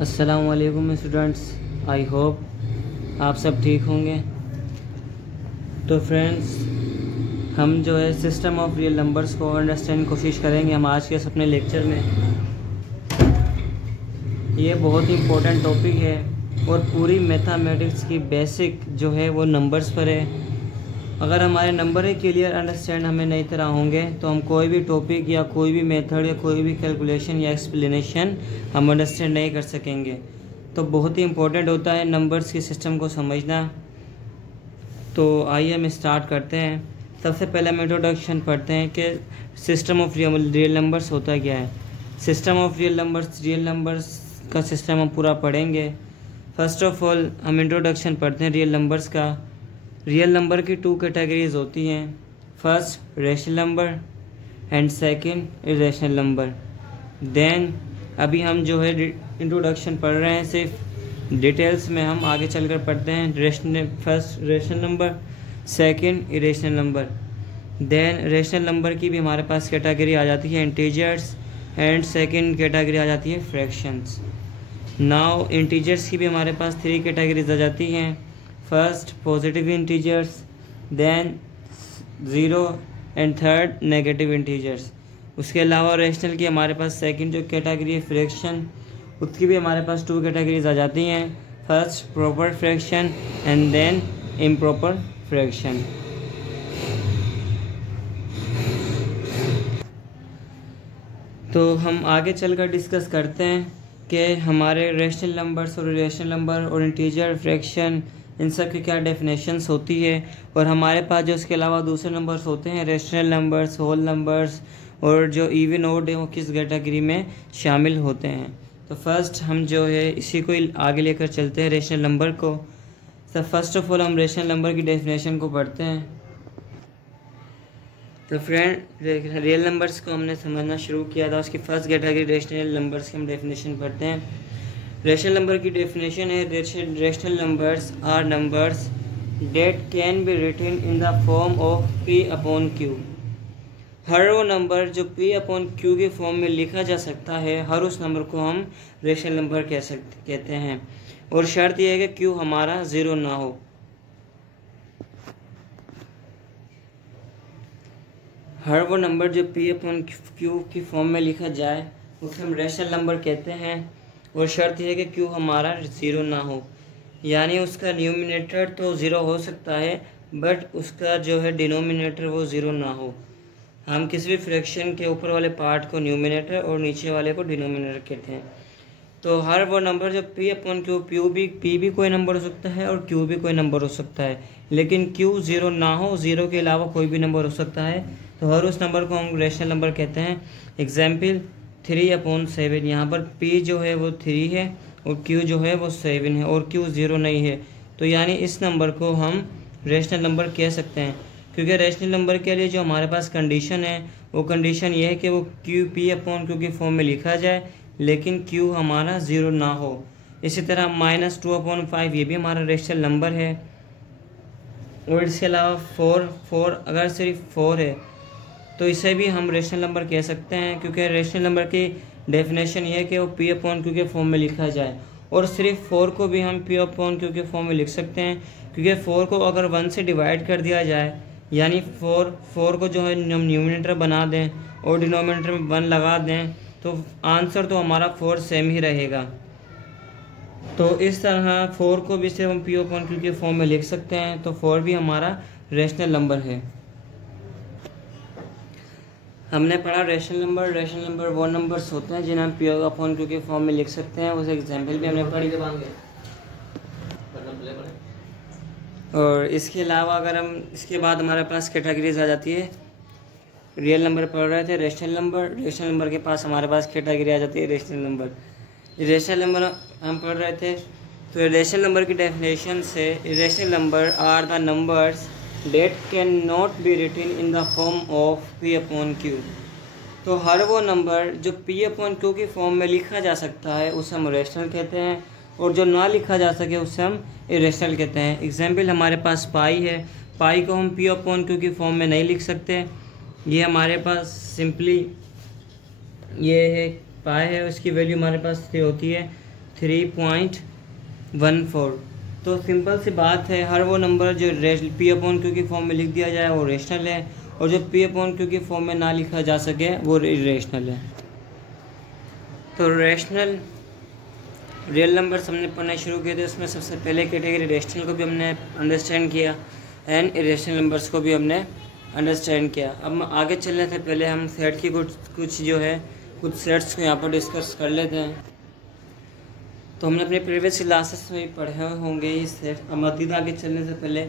अस्सलामुअलैकुम students, I hope आप सब ठीक होंगे। तो फ्रेंड्स, हम जो है सिस्टम ऑफ रियल नंबर्स को अंडरस्टैंड कोशिश करेंगे हम आज के अपने लेक्चर में। ये बहुत ही इम्पोर्टेंट टॉपिक है और पूरी मैथमेटिक्स की बेसिक जो है वो नंबर्स पर है। अगर हमारे नंबर ही क्लियर अंडरस्टैंड हमें नहीं तरह होंगे तो हम कोई भी टॉपिक या कोई भी मेथड या कोई भी कैलकुलेशन या एक्सप्लेनेशन हम अंडरस्टैंड नहीं कर सकेंगे। तो बहुत ही इम्पोर्टेंट होता है नंबर्स के सिस्टम को समझना। तो आइए हम स्टार्ट करते हैं। सबसे पहले हम इंट्रोडक्शन पढ़ते हैं कि सिस्टम ऑफ रियल नंबर्स होता क्या है। सिस्टम ऑफ रियल नंबर्स का सिस्टम हम पूरा पढ़ेंगे। फर्स्ट ऑफ ऑल हम इंट्रोडक्शन पढ़ते हैं रियल नंबर्स का। रियल नंबर की 2 कैटेगरीज होती हैं, first rational number and second irrational number. Then अभी हम जो है इंट्रोडक्शन पढ़ रहे हैं, सिर्फ डिटेल्स में हम आगे चलकर पढ़ते हैं। First rational number, second irrational number. Then rational number की भी हमारे पास कैटेगरी आ जाती है इंटीजर्स एंड सेकंड कैटेगरी आ जाती है फ्रैक्शंस। नाउ इंटीजर्स की भी हमारे पास 3 कैटेगरीज आ जाती हैं, first positive integers, then zero and third negative integers. उसके अलावा रेशनल की हमारे पास सेकंड जो कैटेगरी है फ्रैक्शन, उसकी भी हमारे पास 2 कैटेगरीज आ जाती हैं, first proper fraction and then improper fraction. तो हम आगे चलकर डिस्कस करते हैं कि हमारे रेशनल नंबर्स और इरेशनल नंबर और इंटीजर फ्रैक्शन इन सब की क्या डेफिनेशंस होती है, और हमारे पास जो इसके अलावा दूसरे नंबर्स होते हैं रेशनल नंबर्स, होल नंबर्स और जो इवन ओड है वो किस कैटेगरी में शामिल होते हैं। तो फर्स्ट हम जो है इसी को आगे लेकर चलते हैं रेशनल नंबर को। तो फर्स्ट ऑफ ऑल हम रेशनल नंबर की डेफिनेशन को पढ़ते हैं। तो फ्रेंड, रियल नंबर्स को हमने समझना शुरू किया था, उसकी फर्स्ट कैटेगरी रेशनल नंबर्स की हम डेफिनेशन पढ़ते हैं। रेशनल नंबर की डेफिनेशन है, rational numbers are numbers that can be written in the form of P upon Q. हर वो नंबर जो पी अपॉन क्यू के फॉर्म में लिखा जा सकता है, हर उस नंबर को हम रेशनल नंबर कहते हैं। और शर्त यह है कि क्यू हमारा 0 ना हो। हर वो नंबर जो पी अपॉन क्यू की फॉर्म में लिखा जाए उसे हम रेशनल नंबर कहते हैं, और शर्त यह है कि क्यू हमारा 0 ना हो। यानी उसका न्यूमिनेटर तो 0 हो सकता है बट उसका जो है डिनोमिनेटर वो 0 ना हो। हम किसी भी फ्रैक्शन के ऊपर वाले पार्ट को न्यूमिनेटर और नीचे वाले को डिनोमिनेटर कहते हैं। तो हर वो नंबर जो पी अपॉन क्यू, पी भी कोई नंबर हो सकता है और क्यू भी कोई नंबर हो सकता है, लेकिन क्यू 0 ना हो, 0 के अलावा कोई भी नंबर हो सकता है, तो हर उस नंबर को हम रेशनल नंबर कहते हैं। एग्जाम्पल 3/7, यहाँ पर P जो है वो 3 है और Q जो है वो 7 है और Q 0 नहीं है, तो यानी इस नंबर को हम रेशनल नंबर कह सकते हैं। क्योंकि रेशनल नंबर के लिए जो हमारे पास कंडीशन है वो कंडीशन ये है कि वो P/Q की फॉर्म में लिखा जाए लेकिन Q हमारा 0 ना हो। इसी तरह -2/5 ये भी हमारा रेशनल नंबर है। और इसके अलावा 4 अगर सिर्फ 4 है तो इसे भी हम रेशनल नंबर कह सकते हैं, क्योंकि रेशनल नंबर की डेफिनेशन ये है कि वो P/Q के फॉर्म में लिखा जाए। और सिर्फ 4 को भी हम P/Q के फॉर्म में लिख सकते हैं, क्योंकि 4 को अगर 1 से डिवाइड कर दिया जाए, यानी 4 को जो है हम न्यूमिनेटर बना दें और डिनोमिनेटर में 1 लगा दें, तो आंसर तो हमारा 4 सेम ही रहेगा। तो इस तरह 4 को भी सिर्फ हम P/Q के फॉर्म में लिख सकते हैं, तो 4 भी हमारा रेशनल नंबर है। हमने पढ़ा रेशनल नंबर वो नंबर्स होते हैं जिन्हें हम P/Q के फॉर्म में लिख सकते हैं। उस एग्जाम्पल भी हमने पढ़ी। और इसके अलावा अगर हम इसके बाद हमारे पास कैटेगरीज आ जाती है। रियल नंबर पढ़ रहे थे, रेशनल नंबर के पास हमारे पास कैटेगरी आ जाती है रेशनल नंबर हम पढ़ रहे थे। तो रेशनल नंबर की डेफिनेशन से rational number are the numbers that can not be written in the form of P/Q। तो हर वो नंबर जो P/Q की फॉर्म में लिखा जा सकता है उसे हम रेशनल कहते हैं, और जो ना लिखा जा सके उसे हम इरेशनल कहते हैं। एग्जाम्पल हमारे पास पाई है, पाई को हम P/Q की फॉर्म में नहीं लिख सकते। ये हमारे पास सिंपली ये है पाई है, उसकी वैल्यू हमारे पास 3 होती है। 3.14। तो सिंपल सी बात है, हर वो नंबर जो पी अपॉन क्यू की फॉर्म में लिख दिया जाए वो रेशनल है, और जो पी अपॉन क्यू की फॉर्म में ना लिखा जा सके वो इरेशनल है। तो रेशनल रियल नंबर्स हमने पढ़ना शुरू किए थे, उसमें सबसे पहले कैटेगरी रेशनल को भी हमने अंडरस्टैंड किया एंड इरेशनल नंबर्स को भी हमने अंडरस्टैंड किया। अब आगे चलने से पहले हम सेट की कुछ जो है कुछ सेट्स को यहाँ पर डिस्कस कर लेते हैं। तो हमने अपने प्रीवियस क्लासेस में भी पढ़े होंगे ये सेट। अब मज़ीद आगे चलने से पहले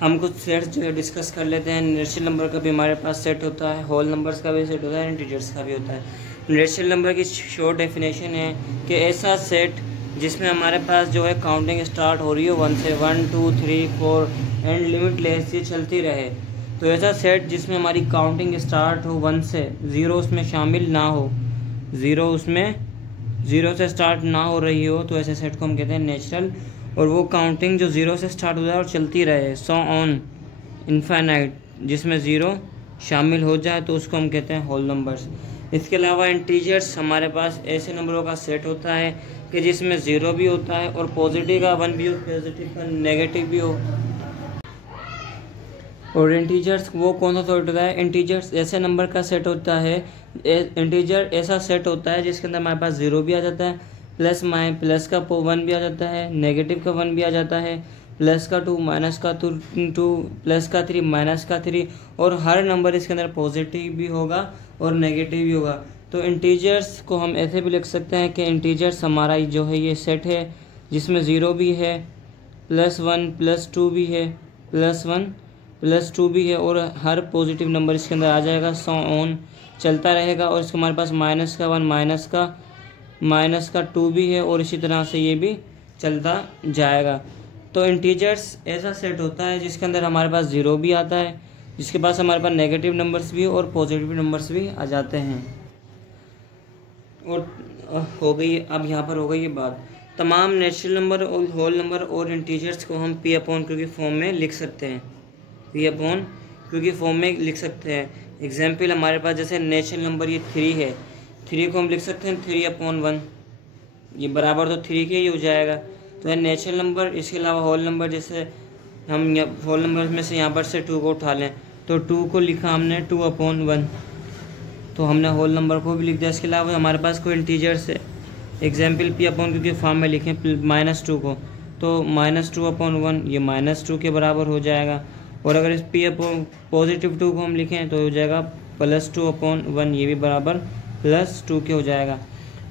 हम कुछ सेट्स जो है डिस्कस कर लेते हैं। नेचुरल नंबर का भी हमारे पास सेट होता है, होल नंबर्स का भी सेट होता है, इंटीजर्स का भी होता है। नेचुरल नंबर की शॉर्ट डेफिनेशन है कि ऐसा सेट जिसमें हमारे पास जो है काउंटिंग स्टार्ट हो रही हो 1 से, 1 2 3 4 एंड लिमिटलेस ये चलती रहे। तो ऐसा सेट जिसमें हमारी काउंटिंग स्टार्ट हो 1 से, ज़ीरो उसमें शामिल ना हो, ज़ीरो से स्टार्ट ना हो रही हो, तो ऐसे सेट को हम कहते हैं नेचुरल। और वो काउंटिंग जो ज़ीरो से स्टार्ट हो जाए और चलती रहे, सो ऑन इनफाइनाइट, जिसमें ज़ीरो शामिल हो जाए तो उसको हम कहते हैं होल नंबर्स। इसके अलावा इंटीजर्स हमारे पास ऐसे नंबरों का सेट होता है कि जिसमें ज़ीरो भी होता है और पॉजिटिव का 1 भी हो, पॉजिटिव का नेगेटिव भी हो। और इंटीजर्स वो कौन सा सेट होता है? इंटीजर्स ऐसे नंबर का सेट होता है, इंटीजर ऐसा सेट होता है जिसके अंदर हमारे पास ज़ीरो भी आ जाता है, प्लस का 1 भी आ जाता है, नेगेटिव का 1 भी आ जाता है, प्लस का 2, माइनस का 2, प्लस का 3, माइनस का 3, और हर नंबर इसके अंदर पॉजिटिव भी होगा और नेगेटिव भी होगा। तो इंटीजर्स को हम ऐसे भी लिख सकते हैं कि इंटीजर्स हमारा जो है ये सेट है जिसमें ज़ीरो भी है, +1 +2 भी है, +1 +2 भी है, और हर पॉजिटिव नंबर इसके अंदर आ जाएगा, सो ऑन चलता रहेगा। और इसके हमारे पास -1 माइनस का 2 भी है, और इसी तरह से ये भी चलता जाएगा। तो इंटीजर्स ऐसा सेट होता है जिसके अंदर हमारे पास ज़ीरो भी आता है, जिसके पास हमारे पास नेगेटिव नंबर्स भी और पॉजिटिव नंबर्स भी आ जाते हैं। और हो गई, अब यहाँ पर हो गई ये बात, तमाम नेचुरल नंबर और होल नंबर और इंटीजर्स को हम पी अपॉन क्यू की फॉर्म में लिख सकते हैं, पी अपॉन क्यू की फॉर्म में लिख सकते हैं। एग्जाम्पल हमारे पास जैसे नेचुरल नंबर ये 3 है, 3 को हम लिख सकते हैं 3/1, ये बराबर तो 3 के ही हो जाएगा। तो है नेचुरल नंबर। इसके अलावा होल नंबर, जैसे हम होल नंबर में से यहाँ पर से 2 को उठा लें तो 2 को लिखा हमने 2/1, तो हमने होल नंबर को भी लिख दिया। इसके अलावा हमारे पास कोई इंटीजर्स है, एग्जाम्पल पी अपॉन क्यू के फॉर्म में लिखें -2 को, तो -2/1 ये -2 के बराबर हो जाएगा। और अगर इस पी अपॉन पॉजिटिव 2 को हम लिखें तो हो जाएगा +2/1, ये भी बराबर +2 के हो जाएगा।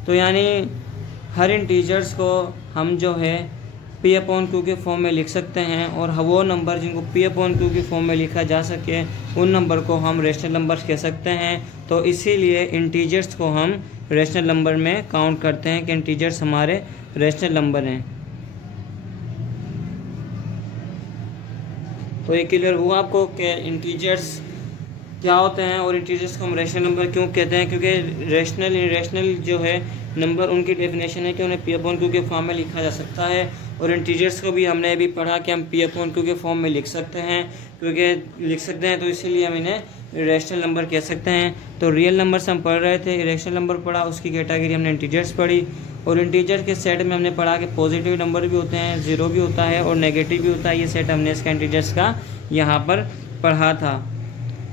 तो यानी हर इंटीजर्स को हम जो है पी अपॉन क्यू के फॉर्म में लिख सकते हैं, और वो नंबर जिनको पी अपॉन क्यू के फॉर्म में लिखा जा सके उन नंबर को हम रेशनल नंबर्स कह सकते हैं। तो इसीलिए इंटीजर्स को हम रेशनल नंबर में काउंट करते हैं कि इंटीजर्स हमारे रेशनल नंबर हैं। तो ये क्लियर हुआ आपको कि इंटीजर्स क्या होते हैं और इंटीजर्स को हम रेशनल नंबर क्यों कहते हैं? क्योंकि रेशनल इरेशनल जो है नंबर, उनकी डेफिनेशन है कि उन्हें पी अपॉन क्यू के फॉर्म में लिखा जा सकता है। और इंटीजर्स को भी हमने अभी पढ़ा कि हम पी अपॉन क्यू के फॉर्म में लिख सकते हैं, क्योंकि लिख सकते हैं तो इसीलिए हम इन्हें रेशनल नंबर कह सकते हैं। तो रियल नंबर्स हम पढ़ रहे थे, इरेशनल नंबर पढ़ा, उसकी कैटेगरी हमने इंटीजर्स पढ़ी। और इंटीजर के सेट में हमने पढ़ा कि पॉजिटिव नंबर भी होते हैं, ज़ीरो भी होता है और नेगेटिव भी होता है। ये सेट हमने इसका इंटीजर्स का यहाँ पर पढ़ा था।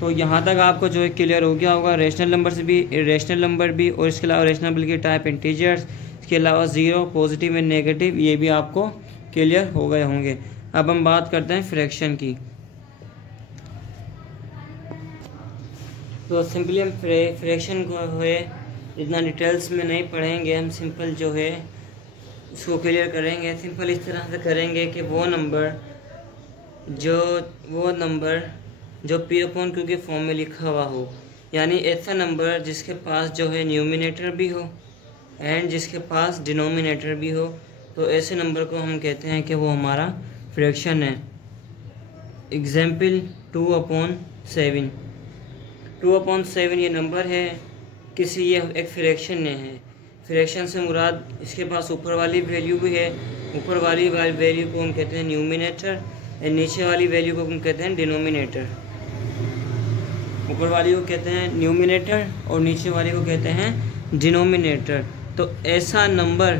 तो यहाँ तक आपको जो है क्लियर हो गया होगा, रेशनल नंबर्स भी, इरेशनल नंबर भी, और इसके अलावा रेशनल नंबर की टाइप इंटीजर्स, इसके अलावा ज़ीरो, पॉजिटिव एंड नेगेटिव, ये भी आपको क्लियर हो गए होंगे। अब हम बात करते हैं फ्रैक्शन की। तो सिंपली हम फ्रैक्शन को है इतना डिटेल्स में नहीं पढ़ेंगे, हम सिंपल जो है इसको क्लियर करेंगे। सिंपल इस तरह से करेंगे कि वो नंबर जो पी अपॉन क्यू के फॉर्म में लिखा हुआ हो, यानी ऐसा नंबर जिसके पास जो है न्यूमिनेटर भी हो एंड जिसके पास डिनोमिनेटर भी हो, तो ऐसे नंबर को हम कहते हैं कि वो हमारा फ्रैक्शन है। एग्जाम्पल 2/7, 2/7 ये नंबर है, किसी ये एक फ्रैक्शन में है। फ्रैक्शन से मुराद इसके पास ऊपर वाली वैल्यू भी है, ऊपर वाली वैल्यू को हम कहते हैं न्यूमिनेटर, और नीचे वाली वैल्यू को हम कहते हैं डिनोमिनेटर। ऊपर वाली को कहते हैं न्यूमिनेटर और नीचे वाली को कहते हैं डिनोमिनेटर। तो ऐसा नंबर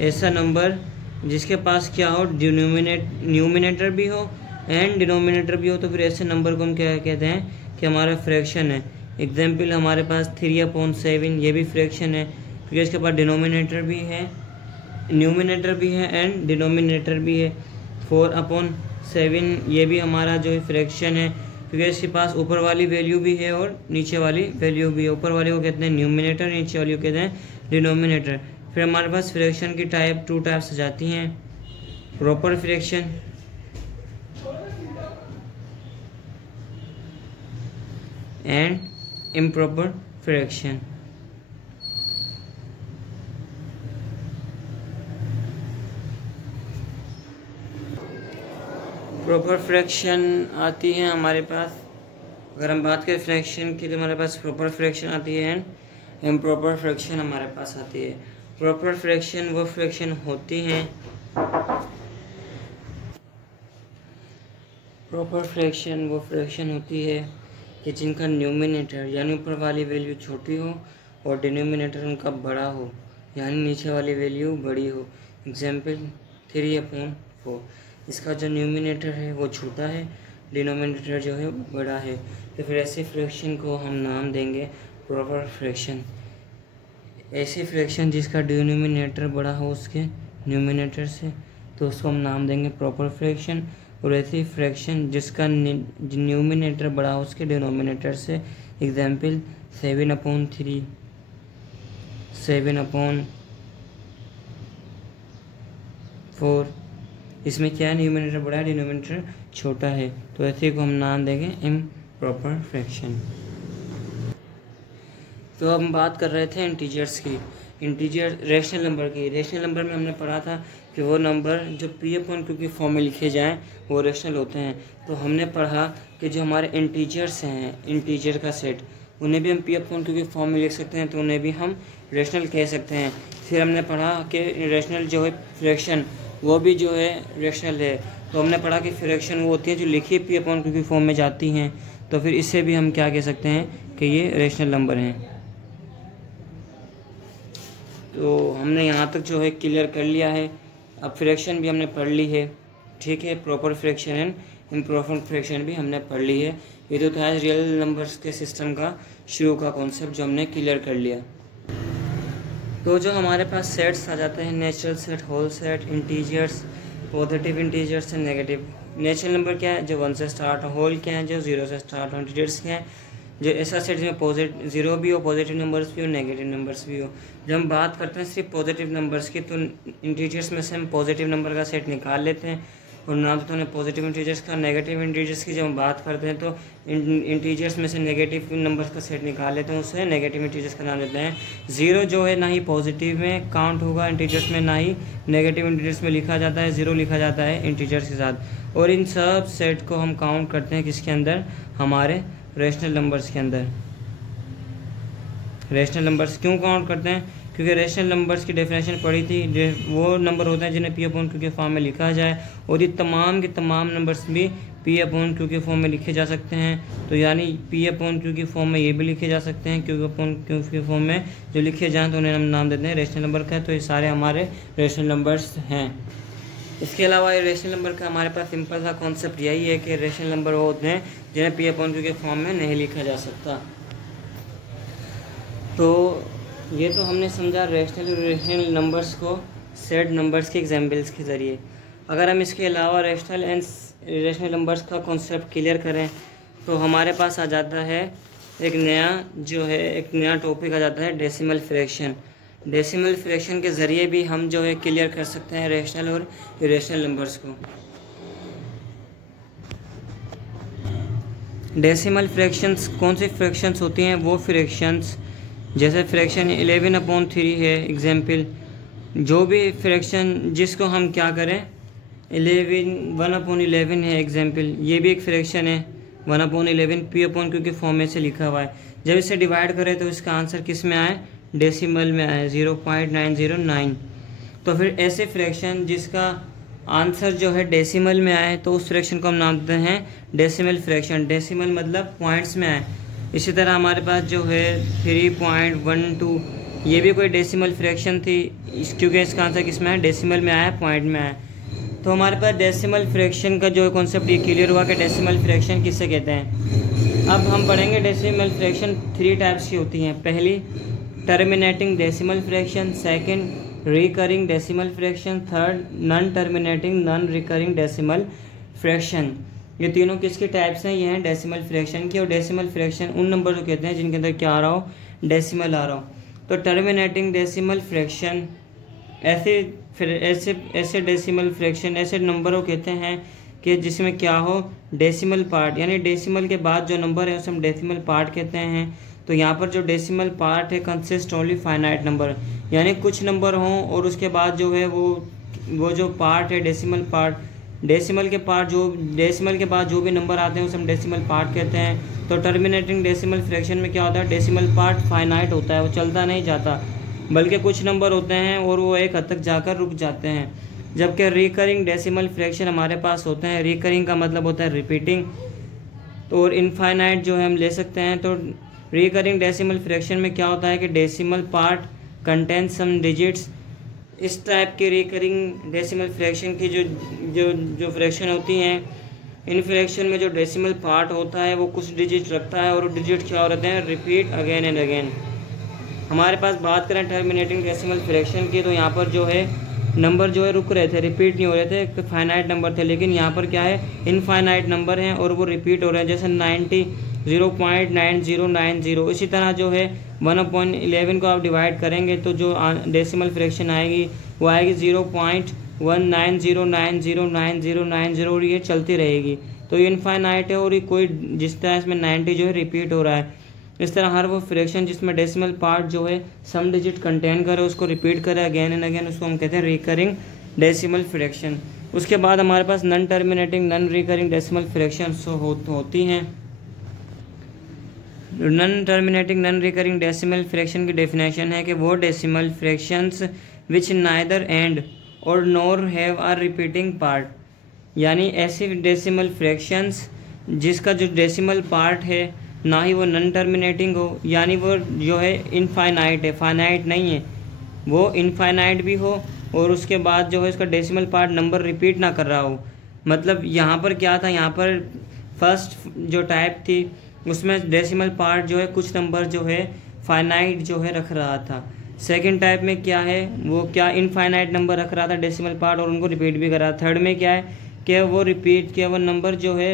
ऐसा नंबर जिसके पास क्या हो, न्यूमिनेटर भी हो एंड डिनोमिनेटर भी हो, तो फिर ऐसे नंबर को हम क्या कहते हैं कि हमारा फ्रैक्शन है। एग्जाम्पल हमारे पास 3/7, ये भी फ्रैक्शन है क्योंकि इसके पास डिनोमिनेटर भी है, न्यूमिनेटर भी है एंड डिनोमिनेटर भी है। 4/7 ये भी हमारा जो है फ्रैक्शन है क्योंकि इसके पास ऊपर वाली वैल्यू भी है और नीचे वाली वैल्यू भी है। ऊपर वाले को कहते हैं न्यूमिनेटर, नीचे वाली को कहते हैं डिनोमिनेटर। फिर हमारे पास फ्रैक्शन की टाइप 2 टाइप्स आ जाती हैं, proper fraction and improper fraction. Proper fraction आती है हमारे पास, अगर हम बात करें फ्रैक्शन की तो हमारे पास प्रॉपर फ्रैक्शन आती है एंड इम्प्रॉपर फ्रैक्शन हमारे पास आती है। प्रॉपर फ्रैक्शन वो फ्रैक्शन होती हैं, प्रॉपर फ्रैक्शन वो फ्रैक्शन होती है कि जिनका न्यूमिनेटर यानी ऊपर वाली वैल्यू छोटी हो और डिनोमिनेटर उनका बड़ा हो यानी नीचे वाली वैल्यू बड़ी हो। एग्जाम्पल 3/4, इसका जो न्यूमिनेटर है वो छोटा है, डिनोमिनेटर जो है बड़ा है, तो फिर ऐसे फ्रैक्शन को हम नाम देंगे प्रॉपर फ्रैक्शन। ऐसे फ्रैक्शन जिसका डिनोमिनेटर बड़ा हो उसके न्यूमिनेटर से, तो उसको हम नाम देंगे प्रॉपर फ्रैक्शन। और ऐसी फ्रैक्शन जिसका न्यूमिनेटर बड़ा हो उसके डिनोमिनेटर से, एग्जाम्पल 7/3, 7/4, इसमें क्या है, न्यूमिनेटर बड़ा है, डिनोमिनेटर छोटा है, तो ऐसे को हम नाम देंगे इम्प्रॉपर फ्रैक्शन। तो हम बात कर रहे थे इंटीजर्स की, इंटीजर रेशनल नंबर की। रेशनल नंबर में हमने पढ़ा था कि वो नंबर जो P/Q की फॉर्म में लिखे जाएं वो रेशनल होते हैं। तो हमने पढ़ा कि जो हमारे इंटीजर्स हैं, इंटीजर का सेट, उन्हें भी हम P/Q की फॉर्म में लिख सकते हैं, तो उन्हें भी हम रेशनल कह सकते हैं। फिर हमने पढ़ा कि रेशनल जो है फ्रैक्शन, वो भी जो है रेशनल है। तो हमने पढ़ा कि फ्रैक्शन वो होती है जो लिखी P/Q की फॉर्म में जाती हैं, तो फिर इससे भी हम क्या कह सकते हैं कि ये रेशनल नंबर हैं। तो हमने यहाँ तक जो है क्लियर कर लिया है। अब फ्रैक्शन भी हमने पढ़ ली है, ठीक है। Proper fraction and improper fraction भी हमने पढ़ ली है। ये तो था रियल नंबर्स के सिस्टम का शुरू का कॉन्सेप्ट जो हमने क्लियर कर लिया। तो जो हमारे पास सेट्स आ जाते हैं, natural set, whole set, integers, positive integers and negative. Natural number क्या है, जो 1 से स्टार्ट हो, होल क्या है, जो 0 से स्टार्ट हो, इंटीजर्स क्या है, जो ऐसा सेट जिसमें 0 भी हो, पॉजिटिव नंबर्स भी हो, नेगेटिव नंबर्स भी हो। जब हम बात करते हैं सिर्फ पॉजिटिव नंबर्स की, तो इंटीजर्स में से हम पॉजिटिव नंबर का सेट निकाल लेते हैं और नाम देते हैं पॉजिटिव इंटीजर्स का। नेगेटिव इंटीजर्स की जब हम बात करते हैं तो इंटीजर्स में से नेगेटिव नंबर्स का सेट निकाल लेते हैं, उसे नेगेटिव इंटीजर्स का नाम देते हैं। 0 जो है ना ही पॉजिटिव में काउंट होगा इंटीजर्स में, ना ही नेगेटिव इंटीजर्स में लिखा जाता है, 0 लिखा जाता है इंटीजर्स के साथ। और इन सब सेट को हम काउंट करते हैं किसके अंदर, हमारे रेशनल नंबर्स के अंदर। रेशनल नंबर्स क्यों काउंट करते हैं, क्योंकि रेशनल नंबर्स की डेफिनेशन पढ़ी थी, वो नंबर होते हैं जिन्हें P/Q के फॉर्म में लिखा जाए, और ये तमाम के तमाम नंबर्स भी P/Q के फॉर्म में लिखे जा सकते हैं। तो यानी P/Q की फॉर्म में ये भी लिखे जा सकते हैं, Q/Q के फॉर्म में जो लिखे जाएँ तो उन्हें हम नाम देते हैं रेशनल नंबर का। तो ये सारे हमारे रेशनल नंबर्स हैं। इसके अलावा ये रेशनल नंबर का हमारे पास सिंपल सा कॉन्सेप्ट यही है कि रेशनल नंबर वो होते हैं जिन्हें P/Q के फॉर्म में नहीं लिखा जा सकता। तो ये तो हमने समझा रेशनल और इरेशनल नंबर्स को सेट नंबर्स के एग्जाम्पल्स के ज़रिए। अगर हम इसके अलावा रेशनल एंड इरेशनल नंबर्स का कॉन्सेप्ट क्लियर करें तो हमारे पास आ जाता है एक नया टॉपिक आ जाता है डेसिमल फ्रैक्शन। डेसिमल फ्रैक्शन के ज़रिए भी हम जो है क्लियर कर सकते हैं रेशनल और इरेशनल नंबर्स को। डेसिमल फ्रैक्शंस कौन सी फ्रैक्शंस होती हैं, वो फ्रैक्शंस जैसे फ्रैक्शन 11/3 है एग्जाम्पल, जो भी फ्रैक्शन जिसको हम क्या करें 1/11 है एग्जाम्पल, ये भी एक फ्रैक्शन है 1/11 P/Q के फॉर्म में से लिखा हुआ है। जब इसे डिवाइड करें तो इसका आंसर किस में आए, डेसिमल में आए 0.909। तो फिर ऐसे फ्रैक्शन जिसका आंसर जो है डेसिमल में आए तो उस फ्रैक्शन को हम नाम देते हैं डेसिमल फ्रैक्शन। डेसिमल मतलब पॉइंट्स में आए। इसी तरह हमारे पास जो है 3.12 ये भी कोई डेसिमल फ्रैक्शन थी, क्योंकि इसका आंसर किस में है, डेसिमल में आया, पॉइंट में आया। तो हमारे पास डेसिमल फ्रैक्शन का जो कॉन्सेप्ट ये क्लियर हुआ कि डेसिमल फ्रैक्शन किससे कहते हैं। अब हम पढ़ेंगे डेसिमल फ्रैक्शन 3 टाइप्स की होती हैं। पहली terminating decimal fraction, second recurring decimal fraction, third non terminating non recurring decimal fraction. ये तीनों किसके टाइप्स हैं, ये हैं डेसिमल फ्रैक्शन की। और डेसिमल फ्रैक्शन उन नंबर को कहते हैं जिनके अंदर क्या आ रहा हो, डेसिमल आ रहा हो। तो टर्मिनेटिंग डेसिमल फ्रैक्शन ऐसे डेसिमल फ्रैक्शन ऐसे नंबर को कहते हैं कि जिसमें क्या हो, डेसिमल पार्ट, यानी डेसिमल के बाद जो नंबर है उसे हम डेसिमल पार्ट कहते हैं। तो यहाँ पर जो डेसिमल पार्ट है कंसिस्ट ओनली फाइनाइट नंबर, यानी कुछ नंबर हों और उसके बाद जो है वो जो पार्ट है डेसिमल पार्ट, डेसिमल के बाद जो भी नंबर आते हैं उसे हम डेसिमल पार्ट कहते हैं। तो टर्मिनेटिंग डेसिमल फ्रैक्शन में क्या होता है, डेसिमल पार्ट फाइनाइट होता है, वो चलता नहीं जाता, बल्कि कुछ नंबर होते हैं और वो एक हद तक जाकर रुक जाते हैं। जबकि रिकरिंग डेसिमल फ्रैक्शन हमारे पास होते हैं, रिकरिंग का मतलब होता है रिपीटिंग, तो और इनफाइनाइट जो है हम ले सकते हैं। तो रिकरिंग डेसिमल फ्रैक्शन में क्या होता है कि decimal part contain some digits. इस टाइप के रिकरिंग डेसिमल फ्रैक्शन की जो फ्रैक्शन होती हैं, इन फ्रैक्शन में जो डेसिमल पार्ट होता है वो कुछ डिजिट रखता है और वो डिजिट क्या होते हैं, रिपीट अगेन एंड अगेन। हमारे पास बात करें टर्मिनेटिंग डेसिमल फ्रैक्शन की, तो यहाँ पर जो है नंबर जो है रुक रहे थे, रिपीट नहीं हो रहे थे, फाइनाइट नंबर थे, लेकिन यहाँ पर क्या है, इनफाइनाइट नंबर हैं और वो रिपीट हो रहे हैं। जैसे 90 0.9090। इसी तरह जो है 1/11 को आप डिवाइड करेंगे तो जो डेसिमल फ्रैक्शन आएगी वो आएगी 0.190909090 और ये चलती रहेगी। तो ये इनफाइनाइट है और ये कोई जिस तरह इसमें 90 जो है रिपीट हो रहा है, इस तरह हर वो फ्रैक्शन जिसमें डेसिमल पार्ट जो है सम डिजिट कंटेन करे उसको रिपीट करे अगेन एंड अगेन, उसको हम कहते हैं रिकरिंग डेसिमल फ्रैक्शन। उसके बाद हमारे पास non terminating non recurring decimal fraction होती हैं। Non terminating non recurring decimal fraction की डेफिनेशन है कि वो decimal fractions which neither end और nor have are repeating part, यानी ऐसी डेसिमल फ्रैक्शंस जिसका जो डेसिमल पार्ट है ना ही वो नॉन टर्मिनेटिंग हो, यानी वो जो है इनफाइनाइट है, फाइनाइट नहीं है, वो इनफाइनाइट भी हो और उसके बाद जो है इसका डेसिमल पार्ट नंबर रिपीट ना कर रहा हो। मतलब यहाँ पर क्या था, यहाँ पर फर्स्ट जो टाइप थी उसमें डेसिमल पार्ट जो है कुछ नंबर जो है फाइनाइट जो है रख रहा था। सेकंड टाइप में क्या है, वो क्या इनफाइनाइट नंबर रख रहा था डेसिमल पार्ट और उनको रिपीट भी कर रहा था। थर्ड में क्या है कि वो रिपीट किया वो नंबर जो है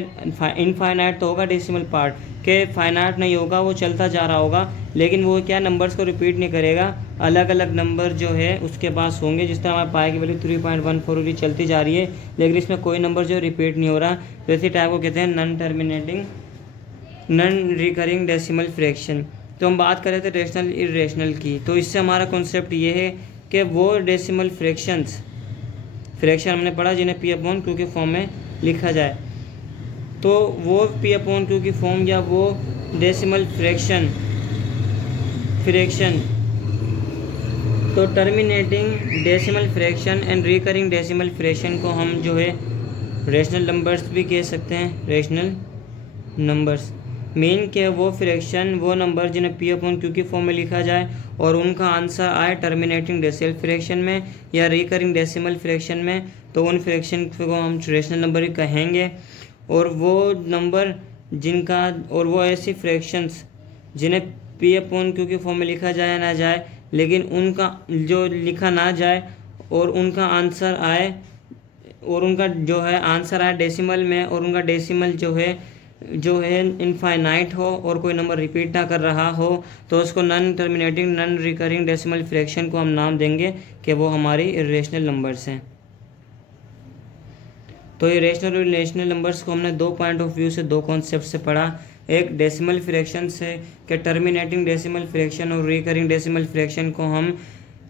इनफाइनाइट तो होगा डेसिमल पार्ट के, फाइनाइट नहीं होगा, वो चलता जा रहा होगा, लेकिन वो क्या नंबर्स को रिपीट नहीं करेगा, अलग अलग नंबर जो है उसके पास होंगे। जिस तरह हमारे पाई की वैल्यू 3.14 चलती जा रही है लेकिन इसमें कोई नंबर जो रिपीट नहीं हो रहा, तो इसी टाइप को कहते हैं non terminating non recurring decimal fraction. तो हम बात कर रहे थे रेशनल इरेशनल की, तो इससे हमारा कॉन्सेप्ट ये है कि वो डेसिमल फ्रैक्शन हमने पढ़ा जिन्हें P/Q के फॉर्म में लिखा जाए, तो वो P/Q की फॉर्म या वो डेसिमल फ्रैक्शन तो terminating decimal fraction and recurring decimal fraction को हम जो है रेशनल नंबर्स भी कह सकते हैं। रेशनल नंबर्स मीन के वो फ्रैक्शन वो नंबर जिन्हें P/Q की फॉर्म में लिखा जाए और उनका आंसर आए टर्मिनेटिंग डेसिमल फ्रैक्शन में या रिकरिंग डेसिमल फ्रैक्शन में, तो उन फ्रैक्शन को हम रेशनल नंबर ही कहेंगे। और वो नंबर जिनका और वो ऐसी फ्रैक्शंस जिन्हें P/Q की फॉर्म में लिखा जाए ना जाए, लेकिन उनका जो लिखा ना जाए और उनका आंसर आए और उनका जो है आंसर आए डेसिमल में और उनका डेसिमल जो है इनफाइनाइट हो और कोई नंबर रिपीट ना कर रहा हो, तो उसको non terminating non recurring decimal fraction को हम नाम देंगे कि वो हमारी इरेशनल नंबर्स हैं। तो ये रेशनल और इरेशनल नंबर्स को हमने 2 पॉइंट ऑफ व्यू से 2 कॉन्सेप्ट से पढ़ा। एक डेसिमल फ्रैक्शन से कि टर्मिनेटिंग डेसिमल फ्रैक्शन और रिकरिंग डेसिमल फ्रैक्शन को हम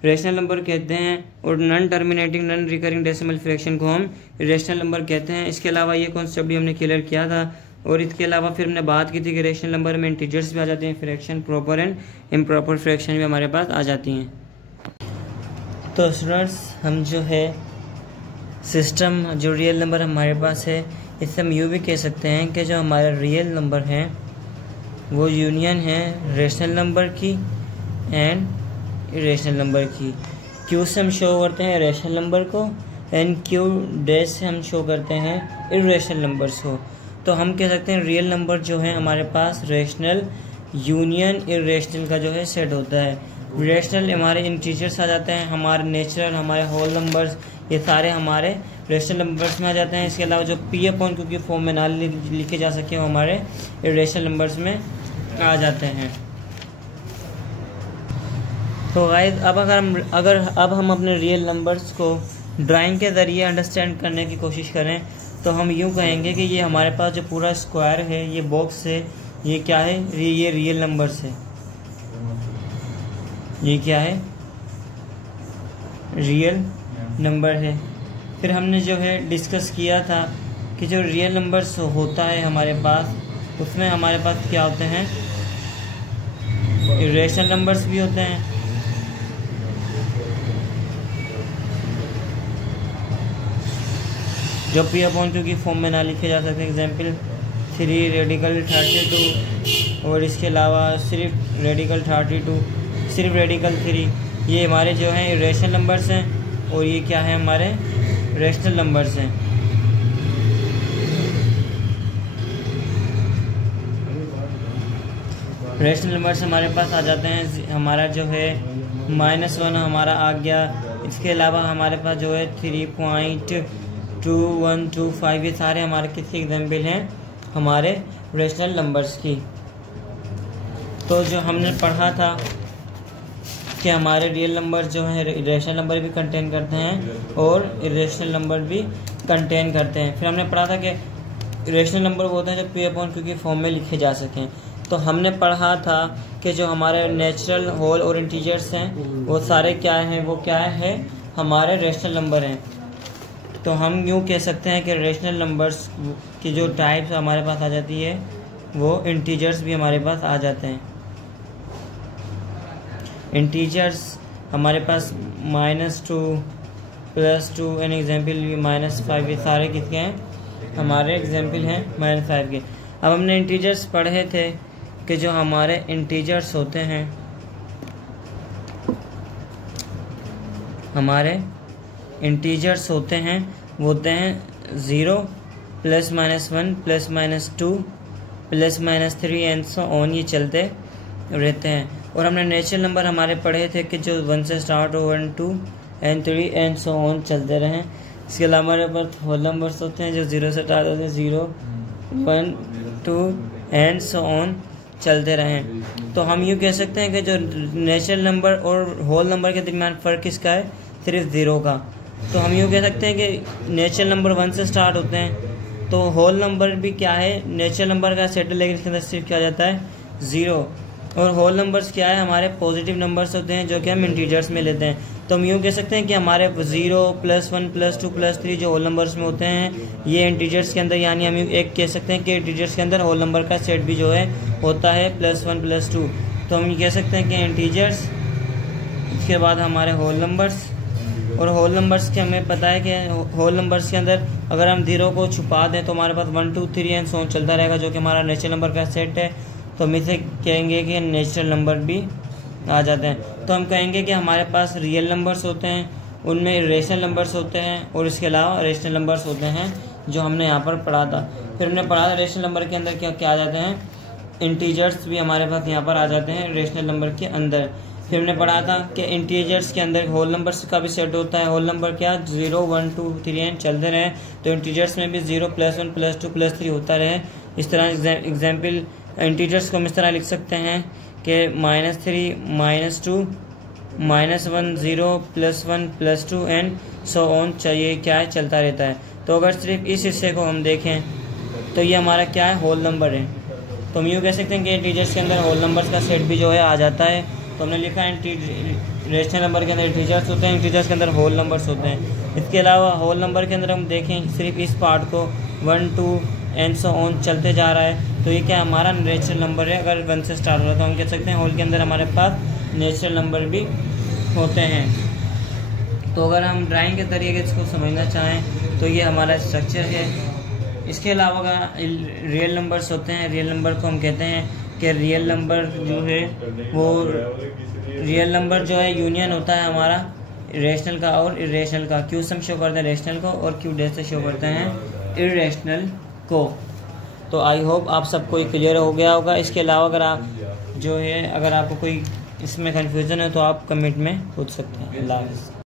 रेशनल नंबर कहते हैं और non terminating non recurring decimal fraction को हम इरेशनल नंबर कहते हैं। इसके अलावा ये कॉन्सेप्ट भी हमने क्लियर किया था और इसके अलावा फिर हमने बात की थी कि रेशनल नंबर में इंटीजर्स भी आ जाते हैं, fraction proper and improper fraction भी हमारे पास आ जाती हैं। तो स्टूडेंट्स हम जो है सिस्टम जो रियल नंबर हमारे पास है इससे हम यूँ भी कह सकते हैं कि जो हमारे रियल नंबर हैं वो यूनियन है रेशनल नंबर की एंड इरेशनल नंबर की। क्यू से हम शो करते हैं रेशनल नंबर को, एंड क्यू डैश से हम शो करते हैं इरेशनल नंबर्स को। तो हम कह सकते हैं रियल नंबर जो है हमारे पास रेशनल यूनियन इरेशनल का जो है सेट होता है। रेशनल हमारे इंटीजर्स आ जाते हैं, हमारे नेचुरल, हमारे होल नंबर्स, ये सारे हमारे रेशनल नंबर्स में आ जाते हैं। इसके अलावा जो पी अपॉन क्यू की फॉर्म में ना लिखे जा सके वो हमारे इरेशनल नंबर्स में आ जाते हैं। तो गाइस अब हम अपने रियल नंबर्स को ड्राइंग के ज़रिए अंडरस्टैंड करने की कोशिश करें तो हम यूँ कहेंगे कि ये हमारे पास जो पूरा स्क्वायर है, ये बॉक्स है, ये क्या है, ये रियल नंबर्स है। ये क्या है, रियल नंबर है। फिर हमने जो है डिस्कस किया था कि जो रियल नंबर्स होता है हमारे पास, उसमें हमारे पास क्या होते हैं, इरेशनल नंबर्स भी होते हैं। जो पी अपॉन क्यू की फॉर्म में ना लिखे जा सकते। एग्जाम्पल 3 रेडिकल 32 और इसके अलावा सिर्फ रेडिकल 32, सिर्फ रेडिकल 3, ये हमारे जो हैं रेशनल नंबर्स हैं और ये क्या है, हमारे रेशनल नंबर्स हैं। रेशनल नंबर्स हमारे पास आ जाते हैं, हमारा जो है -1 हमारा आ गया। इसके अलावा हमारे पास जो है 3.2125, ये सारे हमारे किसके एग्जाम्पल हैं, हमारे रेशनल नंबर्स की। तो जो हमने पढ़ा था कि हमारे रियल नंबर जो हैं रेशनल नंबर भी कंटेन करते हैं और इरेशनल नंबर भी कंटेन करते हैं। फिर हमने पढ़ा था कि रेशनल नंबर वो होते हैं जो पी अपॉन क्यू की फॉर्म में लिखे जा सकें। तो हमने पढ़ा था कि जो हमारे नेचुरल, होल और इंटीजर्स हैं वो सारे क्या हैं, वो क्या है, हमारे रेशनल नंबर हैं। तो हम यूँ कह सकते हैं कि रेशनल नंबर्स की जो टाइप्स हमारे पास आ जाती है वो इंटीजर्स भी हमारे पास आ जाते हैं। इंटीजर्स हमारे पास -2, +2 एन एग्जाम्पल, -5, ये सारे किसके हैं, हमारे एग्जाम्पल हैं -5 के। अब हमने इंटीजर्स पढ़े थे कि जो हमारे इंटीजर्स होते हैं, हमारे इंटीजर्स होते हैं वो होते हैं 0, +-1, +-2, +-3 एंड सो ऑन, ये चलते रहते हैं। और हमने नेचुरल नंबर हमारे पढ़े थे कि जो 1 से स्टार्ट हो, 1, 2 एंड 3 एंड सो ऑन चलते रहें। इसके अलावा हमारे पास होल नंबर्स होते हैं जो 0 से स्टार्ट होते हैं, 0, 1, 2 एंड सो ऑन चलते रहें। तो हम यूँ कह सकते हैं कि जो नेचुरल नंबर और होल नंबर के दरमियान फ़र्क किसका है, सिर्फ 0 का। तो हम यूँ कह सकते हैं कि नेचुरल नंबर 1 से स्टार्ट होते हैं, तो होल नंबर भी क्या है, नेचुरल नंबर का सेट, लेकिन इसके अंदर सिर्फ क्या जाता है, 0। और होल नंबर्स क्या है, हमारे पॉजिटिव नंबर्स होते हैं जो कि हम इंटीजर्स में लेते हैं। तो हम यूँ कह सकते हैं कि हमारे 0, +1, +2, +3 जो होल नंबर्स में होते हैं ये इंटीजर्स के अंदर, यानी हम एक कह सकते हैं कि इंटीजर्स के अंदर होल नंबर का सेट भी जो है होता है +1, +2। तो हम ये कह सकते हैं कि इंटीजर्स, इसके बाद हमारे होल नंबर्स। और होल नंबर्स के हमें पता है कि होल नंबर्स के अंदर अगर हम 0 को छुपा दें तो हमारे पास 1, 2, 3 एंड सो चलता रहेगा, जो कि हमारा नेचुरल नंबर का सेट है। तो हम इसे कहेंगे कि नेचुरल नंबर भी आ जाते हैं। तो हम कहेंगे कि हमारे पास रियल नंबर्स होते हैं, उनमें रेशनल नंबर्स होते हैं और इसके अलावा रेशनल नंबर्स होते हैं जो हमने यहाँ पर पढ़ा था। फिर हमने पढ़ा था रेशनल नंबर के अंदर क्या क्या आ जाते हैं, इंटीजर्स भी हमारे पास यहाँ पर आ जाते हैं रेशनल नंबर के अंदर। फिर हमने पढ़ा था कि इंटीजर्स के अंदर होल नंबर्स का भी सेट होता है। होल नंबर क्या, 0, 1, 2, 3 एंड चलते रहे, तो इंटीजर्स में भी 0, +1, +2, +3 होता रहे। इस तरह एग्जाम्पल इंटीजर्स को हम इस तरह लिख सकते हैं कि -3, -2, -1, 0, +1, +2 एंड सो ऑन चाहिए क्या है, चलता रहता है। तो अगर सिर्फ इस हिस्से को हम देखें तो ये हमारा क्या है, होल नंबर है। तो हम यूँ कह सकते हैं कि इंटीजर्स के अंदर होल नंबर्स का सेट भी जो है आ जाता है। तो हमने लिखा है रेशनल नंबर के अंदर इंटीजर्स होते हैं, इंटीजर्स के अंदर होल नंबर्स होते हैं। इसके अलावा होल नंबर के अंदर हम देखें सिर्फ इस पार्ट को 1, 2 एंड सो ऑन चलते जा रहा है, तो ये क्या हमारा नेचुरल नंबर है। अगर 1 से स्टार्ट हो रहा है तो हम कह सकते हैं होल के अंदर हमारे पास नेचुरल नंबर भी होते हैं। तो अगर हम ड्राइंग के तरीके से इसको समझना चाहें तो ये हमारा स्ट्रक्चर है। इसके अलावा अगर रियल नंबर्स होते हैं, रियल नंबर को हम कहते हैं कि रियल नंबर जो है वो रियल नंबर जो है यूनियन होता है हमारा रेशनल का और इरेशनल का। क्यू सम शो करते हैं रेशनल को और क्यू डैश से शो करते हैं इरेशनल को। तो आई होप आप सबको क्लियर हो गया होगा। इसके अलावा अगर आप जो है अगर आपको कोई इसमें कन्फ्यूज़न है तो आप कमेंट में पूछ सकते हैं। अल्लाह हाफ़िज़।